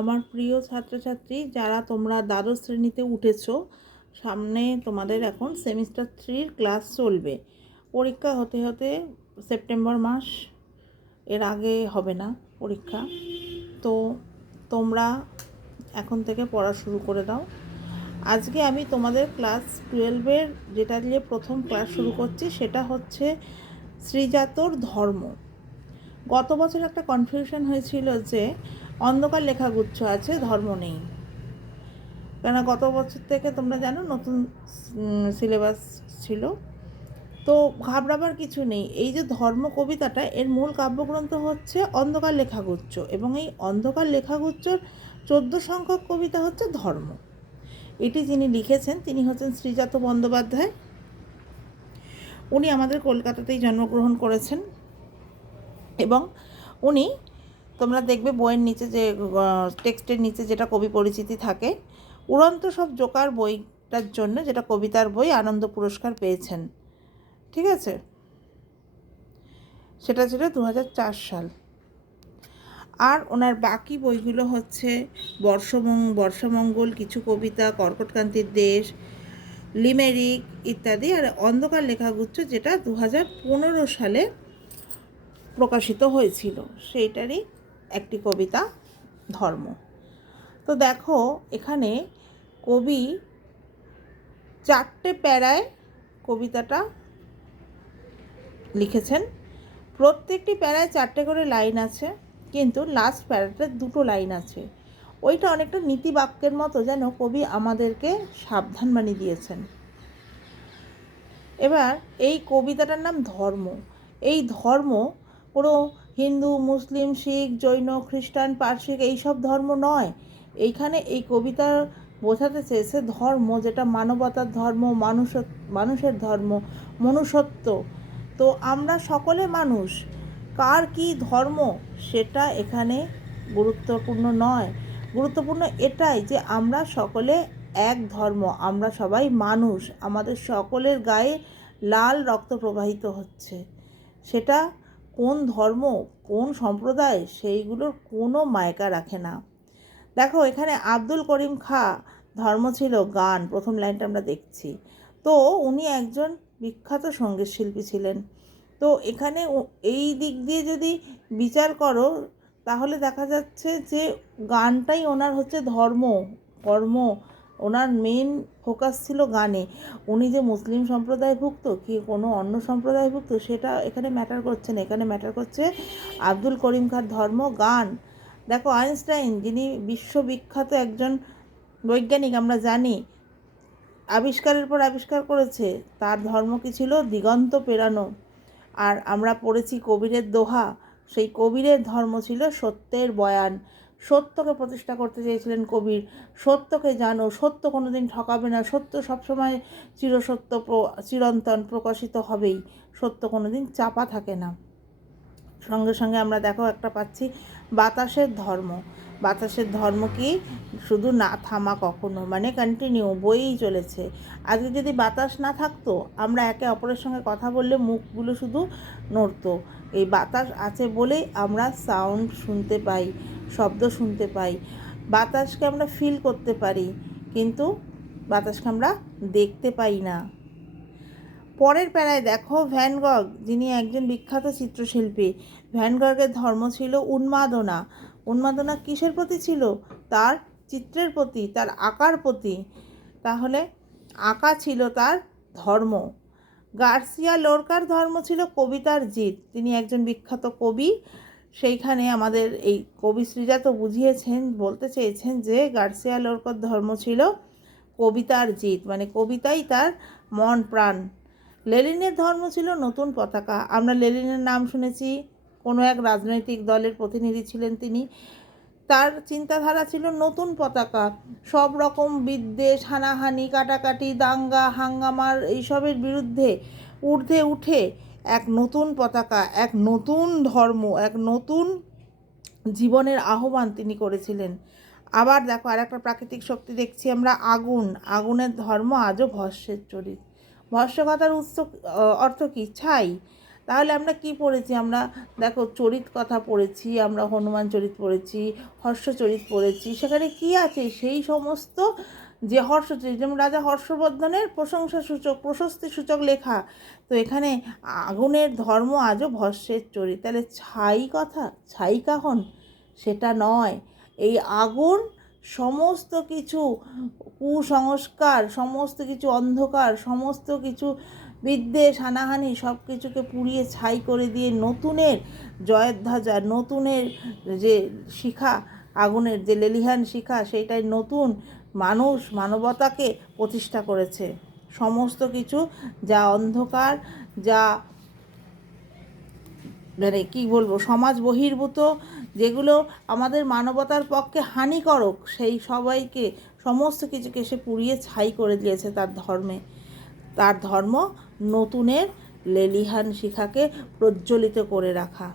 আমার প্রিয় ছাত্রছাত্রী যারা তোমরা দ্বাদশ শ্রেণীতে উঠেছো, সামনে তোমাদের এখন সেমিস্টার 3 ক্লাস চলবে। পরীক্ষা হতে হতে সেপ্টেম্বর মাস, এর আগে হবে না পরীক্ষা। তো তোমরা এখন থেকে পড়া শুরু করে দাও। আজকে আমি তোমাদের ক্লাস 12-এর যেটা দিয়ে প্রথম ক্লাস শুরু করছি সেটা হচ্ছে শ্রীজাতর ধর্ম। গত বছর একটা কনফিউশন হয়েছিল যে অন্ধকার লেখাগুচ্ছ আছে, ধর্ম নেই। কেন গত বছর থেকে তোমরা জানো নতুন সিলেবাস ছিল, তো ঘাবড়াবার কিছু নেই। এই যে ধর্ম কবিতাটা, এর মূল কাব্যগ্রন্থ হচ্ছে অন্ধকার লেখাগুচ্ছ, এবং এই অন্ধকার লেখাগুচ্ছর 14 সংখ্যক কবিতা হচ্ছে ধর্ম। এটি যিনি লিখেছেন তিনি হচ্ছেন শ্রীজাত বন্দ্যোপাধ্যায়। উনি আমাদের কলকাতাতেই জন্মগ্রহণ করেছেন, এবং উনি, তোমরা দেখবে বইয়ের নিচে যে টেক্সটের নিচে যেটা কবি পরিচিতি থাকে, উড়ন্ত সব জোকার বইটার জন্য, যেটা কবিতার বই, আনন্দ পুরস্কার পেয়েছেন। ঠিক আছে, সেটা ছিল 2004 সাল। আর ওনার বাকি বইগুলো হচ্ছে বর্ষমঙ্গল, কিছু কবিতা, কর্কটক্রান্তির দেশ, লিমেরিক ইত্যাদি। আর অন্ধকার লেখাগুচ্ছ, যেটা 2015 সালে প্রকাশিত হয়েছিল, সেইটারই একটি কবিতা ধর্ম। তো দেখো, এখানে কবি 4টে প্যারায় কবিতাটা লিখেছেন। প্রত্যেকটি প্যারায় 4টে করে লাইন আছে, কিন্তু লাস্ট প্যারাতে 2টো লাইন আছে। ওইটা অনেকটা নীতি বাক্যের মতো, যেন কবি আমাদেরকে সাবধানবাণী দিয়েছেন। এবার এই কবিতাটার নাম ধর্ম। এই ধর্ম কোনো হিন্দু, মুসলিম, শিখ, জৈন, খ্রিস্টান, পার্সিক এইসব ধর্ম নয়। এইখানে এই কবিতা বোঝাতে চেয়েছে ধর্ম যেটা মানবতার ধর্ম, মানুষের ধর্ম, মনুষ্যত্ব। তো আমরা সকলে মানুষ, কার কি ধর্ম সেটা এখানে গুরুত্বপূর্ণ নয়। গুরুত্বপূর্ণ এটাই যে আমরা সকলে এক ধর্ম, আমরা সবাই মানুষ, আমাদের সকলের গায়ে লাল রক্ত প্রবাহিত হচ্ছে। সেটা কোন ধর্ম, কোন সম্প্রদায়, সেইগুলোর কোনো মায়কা রাখে না। দেখো, এখানে আব্দুল করিম খাঁ ধর্ম ছিল গান, প্রথম লাইনটা আমরা দেখছি। তো উনি একজন বিখ্যাত সঙ্গীত শিল্পী ছিলেন। তো এখানে এই দিক দিয়ে যদি বিচার করো, তাহলে দেখা যাচ্ছে যে গানটাই ওনার হচ্ছে ধর্ম, কর্ম। ওনার মেন ফোকাস ছিল গানে। উনি যে মুসলিম সম্প্রদায়ভুক্ত কি কোনো অন্য সম্প্রদায়ভুক্ত সেটা এখানে ম্যাটার করছে না। এখানে ম্যাটার করছে আব্দুল করিম খাঁর ধর্ম গান। দেখো, আইনস্টাইন, যিনি বিশ্ববিখ্যাত একজন বৈজ্ঞানিক, আমরা জানি, আবিষ্কারের পর আবিষ্কার করেছে, তার ধর্ম কী ছিল? দিগন্ত পেরানো। আর আমরা পড়েছি কবীরের দোহা, সেই কবীরের ধর্ম ছিল সত্যের বয়ান। সত্যকে প্রতিষ্ঠা করতে চেয়েছিলেন কবির। সত্যকে জানো, সত্য কোনো দিন ঠকাবে না, সত্য সবসময় চিরসত্য, চিরন্তন প্রকাশিত হবেই, সত্য কোনো দিন চাপা থাকে না। সঙ্গে সঙ্গে আমরা দেখো একটা পাচ্ছি বাতাসের ধর্ম। বাতাসের ধর্ম কি? শুধু না থামা কখনো, মানে কন্টিনিউ, বইই চলেছে। আজকে যদি বাতাস না থাকতো, আমরা একে অপরের সঙ্গে কথা বললে মুখগুলো শুধু নড়তো। এই বাতাস আছে বলেই আমরা সাউন্ড শুনতে পাই, শব্দ শুনতে পাই। বাতাসকে আমরা ফিল করতে পারি, কিন্তু বাতাসকে আমরা দেখতে পাই না। পরের প্যারায় দেখো, ভ্যান গগ, যিনি একজন বিখ্যাত চিত্রশিল্পী, ভ্যান গগের ধর্ম ছিল উন্মাদনা। উন্মাদনা কিসের প্রতি ছিল? তার চিত্রের প্রতি, তার আঁকার প্রতি। তাহলে আঁকা ছিল তার ধর্ম। গার্সিয়া লোরকার ধর্ম ছিল কবিতার জিত। তিনি একজন বিখ্যাত কবি। সেইখানে আমাদের এই কবি শ্রীজাত বুঝিয়েছেন, বলতে চেয়েছেন যে গার্সিয়া লোরকার ধর্ম ছিল কবিতার জিত, মানে কবিতাই তার মন প্রাণ। লেনিনের ধর্ম ছিল নতুন পতাকা। আমরা লেনিনের নাম শুনেছি, কোনো এক রাজনৈতিক দলের প্রতিনিধি ছিলেন তিনি। তার চিন্তাধারা ছিল নতুন পতাকা, সব রকম বিদ্বেষ, হানাহানি, কাটাকাটি, দাঙ্গা হাঙ্গামার এইসবের বিরুদ্ধে ঊর্ধ্বে উঠে এক নতুন পতাকা, এক নতুন ধর্ম, এক নতুন জীবনের আহ্বান তিনি করেছিলেন। আবার দেখো, আর একটা প্রাকৃতিক শক্তি দেখছি আমরা, আগুন। আগুনের ধর্ম আজও ভস্মের চরিত। ভস্ম কথার অর্থ কী? ছাই। তাহলে আমরা কি পড়েছি? আমরা দেখো চরিত কথা পড়েছি, আমরা হনুমান চরিত পড়েছি, হর্ষ চরিত পড়েছি। সেখানে কি আছে? সেই সমস্ত যে হর্ষচরিত, যেমন রাজা হর্ষবর্ধনের প্রশংসাসূচক প্রশস্তিসূচক লেখা। তো এখানে আগুনের ধর্ম আজও ভস্যের চরিত, তাহলে ছাই কথা, ছাই কাহন সেটা নয়। এই আগুন সমস্ত কিছু কুসংস্কার, সমস্ত কিছু অন্ধকার, সমস্ত কিছু বিদ্বেষ, হানাহানি সব কিছুকে পুড়িয়ে ছাই করে দিয়ে নতুনের জয়ধ্বজা, নতুনের যে শিখা, আগুনের যে লেলিহান শিখা, সেইটাই নতুন মানুষ মানবতাকে প্রতিষ্ঠা করেছে। সমস্ত কিছু যা অন্ধকার, যা মানে কী বলবো, সমাজ বহির্ভূত, যেগুলো আমাদের মানবতার পক্ষে হানিকারক, সেই সবাইকে, সমস্ত কিছুকে সে পুড়িয়ে ছাই করে দিয়েছে তার ধর্মে। তার ধর্ম নতুনের লেলিহান শিখাকে প্রজ্বলিত করে রাখা।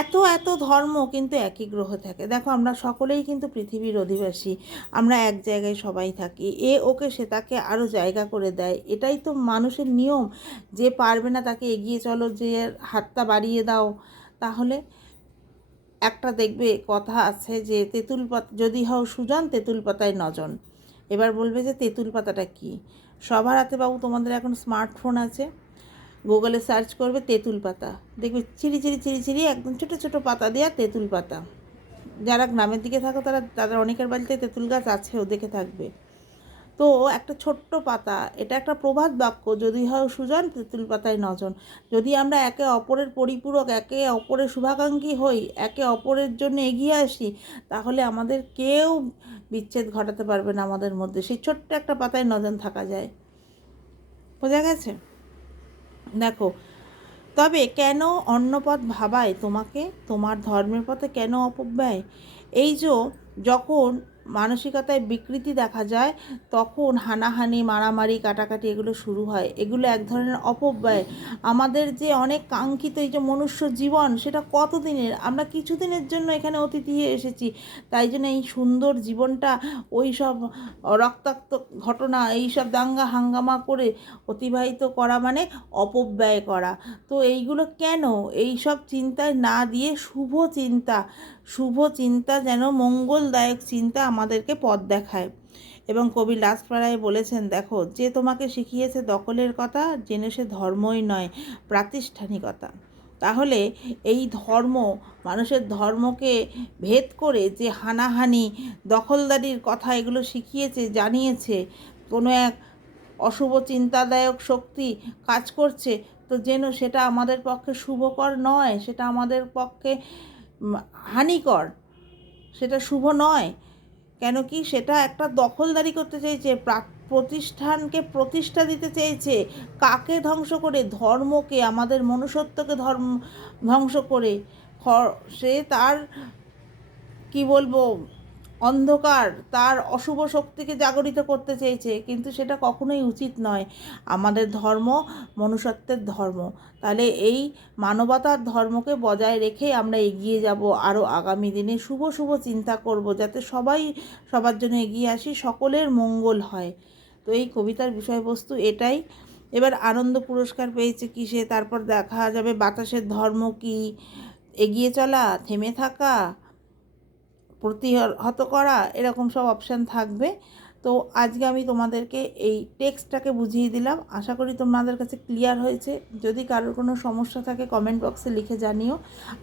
এত এত ধর্ম কিন্তু একই গ্রহে থাকে। দেখো আমরা সকলেই কিন্তু পৃথিবীর অধিবাসী, আমরা এক জায়গায় সবাই থাকি। ওকে সে তাকে আরও জায়গা করে দেয়, এটাই তো মানুষের নিয়ম। যে পারবে না তাকে এগিয়ে চলো, যে হাতটা বাড়িয়ে দাও। তাহলে একটা দেখবে কথা আছে যে তেঁতুল পাতা যদি হও সুজন, তেঁতুল পাতায় নজন। এবার বলবে যে তেঁতুল পাতাটা কী? সবার হাতে বাবু তোমাদের এখন স্মার্টফোন আছে, গুগলে সার্চ করবে তেঁতুল পাতা, দেখবে চিরি চিরি চিরি চিরি একদম ছোটো ছোটো পাতা দেওয়া তেঁতুল পাতা। যারা গ্রামের দিকে থাকো তাদের অনেকের বাড়িতে তেঁতুল গাছ আছেও, দেখে থাকবে। তো একটা ছোট্ট পাতা, এটা একটা প্রবাদ বাক্য, যদি হয় সুজন তেঁতুল পাতায় নজন। যদি আমরা একে অপরের পরিপূরক, একে অপরের শুভাকাঙ্ক্ষী হই, একে অপরের জন্য এগিয়ে আসি, তাহলে আমাদের কেউ বিচ্ছেদ ঘটাতে পারবে না আমাদের মধ্যে। সেই ছোট্ট একটা পাতায় নজন থাকা যায়। বোঝা গেছে? দেখো, তবে কেন অন্য পথ ভাবায় তোমাকে? তোমার ধর্মের পথে কেন অপব্যয়? এই যে যখন মানসিকতায় বিকৃতি দেখা যায়, তখন হানাহানি, মারামারি, কাটাকাটি এগুলো শুরু হয়। এগুলো এক ধরনের অপব্যয়। আমাদের যে অনেক কাঙ্ক্ষিত এই যে মনুষ্য জীবন, সেটা কতদিনের? আমরা কিছুদিনের জন্য এখানে অতিথি হয়ে এসেছি। তাই জন্য এই সুন্দর জীবনটা ওই সব রক্তাক্ত ঘটনা, এই সব দাঙ্গা হাঙ্গামা করে অতিবাহিত করা মানে অপব্যয় করা। তো এইগুলো কেন? এই সব চিন্তায় না দিয়ে শুভ চিন্তা যেন মঙ্গলদায়ক চিন্তা আমাদেরকে পথ দেখায়। এবং কবি লাস্টপাড়ায় বলেছেন, দেখো, যে তোমাকে শিখিয়েছে দখলের কথা, জেনে সে ধর্মই নয়, প্রাতিষ্ঠানিকতা। তাহলে এই ধর্ম, মানুষের ধর্মকে ভেদ করে যে হানাহানি, দখলদারির কথা এগুলো শিখিয়েছে, জানিয়েছে, কোনো এক অশুভ চিন্তাদায়ক শক্তি কাজ করছে, তো যেন সেটা আমাদের পক্ষে শুভকর নয়, সেটা আমাদের পক্ষে হানিকর, সেটা শুভ নয়। কেন কি? সেটা একটা দখলদারি করতে চেয়েছে, প্রতিষ্ঠানকে প্রতিষ্ঠা দিতে চেয়েছে। কাকে ধ্বংস করে? ধর্মকে, আমাদের মনুষ্যত্বকে ধ্বংস করে। সে তার কি বলবো, অন্ধকার, তার অশুভ শক্তিকে জাগরিত করতে চেয়েছে, কিন্তু সেটা কখনোই উচিত নয়। আমাদের ধর্ম মনুষ্যত্বের ধর্ম। তাহলে এই মানবতার ধর্মকে বজায় রেখে আমরা এগিয়ে যাব। আরও আগামী দিনে শুভ শুভ চিন্তা করব, যাতে সবাই সবার জন্য এগিয়ে আসি, সকলের মঙ্গল হয়। তো এই কবিতার বিষয়বস্তু এটাই। এবার আনন্দ পুরস্কার পেয়েছে কিসে? তারপর দেখা যাবে বাতাসের ধর্ম কি, এগিয়ে চলা, থেমে থাকা, প্রতিহত করা, এরকম সব অপশান থাকবে। তো আজকে আমি তোমাদেরকে এই টেক্সটটাকে বুঝিয়ে দিলাম। আশা করি তোমাদের কাছে ক্লিয়ার হয়েছে। যদি কারোর কোনো সমস্যা থাকে কমেন্ট বক্সে লিখে জানিও।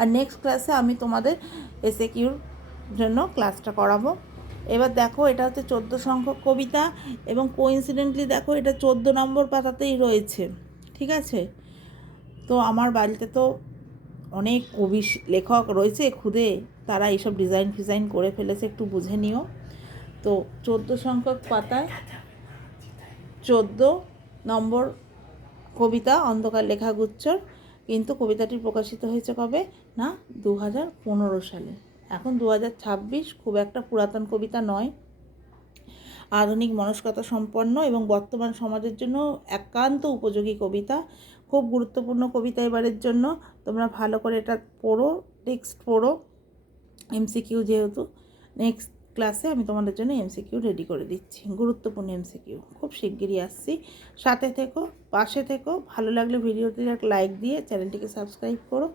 আর নেক্সট ক্লাসে আমি তোমাদের এসএকিউর জন্য ক্লাসটা করাবো। এবার দেখো, এটা হচ্ছে 14 সংখ্যক কবিতা, এবং কোইন্সিডেন্টলি দেখো এটা 14 নম্বর পাতাতেই রয়েছে। ঠিক আছে? তো আমার বাড়িতে তো অনেক কবি লেখক রয়েছে খুদে, তারা এইসব ডিজাইন করে ফেলেছে, একটু বুঝে নিও। তো 14 সংখ্যক পাতায় 14 নম্বর কবিতা অন্ধকার লেখাগুচ্ছর। কিন্তু কবিতাটি প্রকাশিত হয়েছে কবে? না, 2015 সালে। এখন 2026, খুব একটা পুরাতন কবিতা নয়। আধুনিক মনস্কতা সম্পন্ন এবং বর্তমান সমাজের জন্য একান্ত উপযোগী কবিতা। খুব গুরুত্বপূর্ণ কবিতা এবারের জন্য। তোমরা ভালো করে এটা পড়ো, টেক্সট পড়ো, এমসিকিউ যেহেতু। নেক্সট ক্লাসে আমি তোমাদের জন্য এমসিকিউ রেডি করে দিচ্ছি, গুরুত্বপূর্ণ এমসিকিউ। খুব শিগগিরই আসছি, সাথে থেকো, পাশে থেকো। ভালো লাগলে ভিডিওতে একটা লাইক দিয়ে চ্যানেলটিকে সাবস্ক্রাইব করো,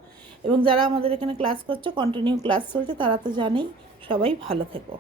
এবং যারা আমাদের এখানে ক্লাস করছো, কন্টিনিউ ক্লাস চলছে, তারা তো জানেই। সবাই ভালো থেকো।